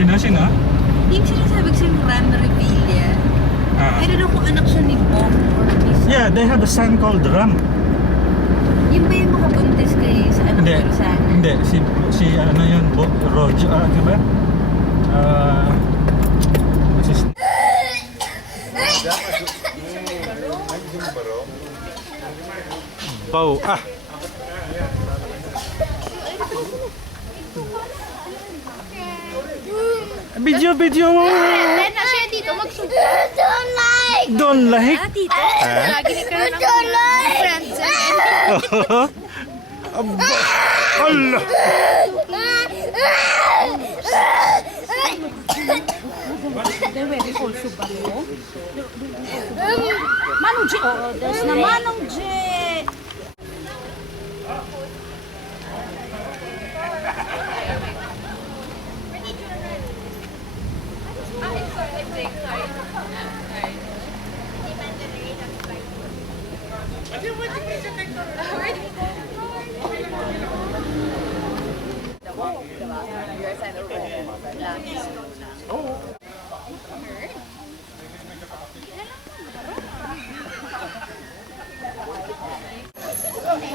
Sino? Yung sinasabi ko si Ram Revilla. I don't know kung anak siya ni Bong or ni Sam. Yeah, they have a son called Ram. Yung ba yung makabuntis kay sa anak Hindi, ko sana? hindi. Si ano yun, Roger, di ba? What's his Bow, Video. Then na siya dito Don't like. Ah, tito? Lagi ni kayo ng friends. Allah. They're very also ba mo? Manong J. Oh, there's na Manong J.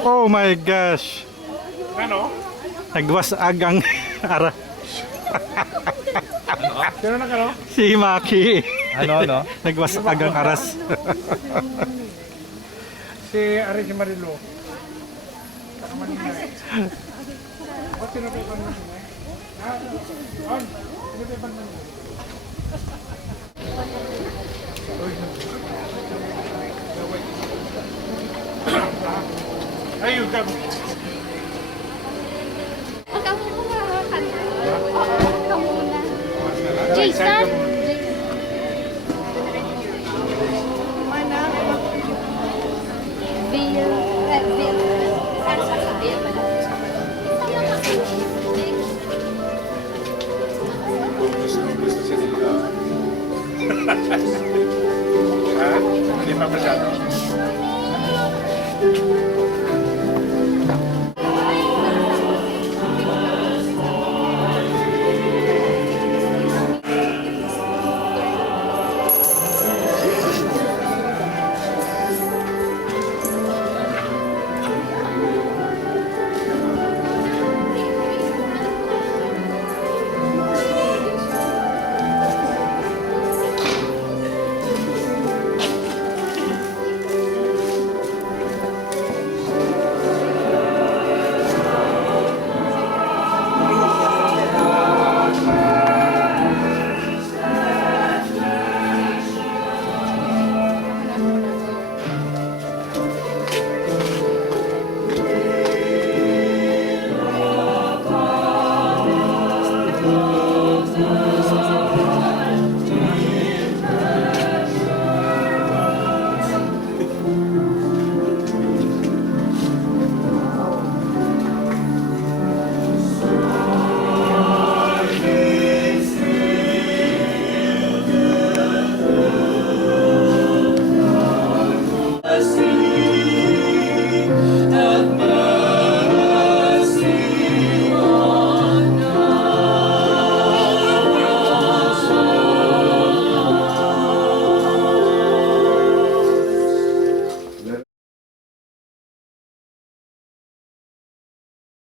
Oh my gosh. Ano? Nagwasag ang ara. Sino na kano? Si Maki. Ano? Nagwasag ang aras. Si Ari si Marilo. Ba't tinapipan mo siya? On! Tinapipan mo niya. Ayun ka. Jason!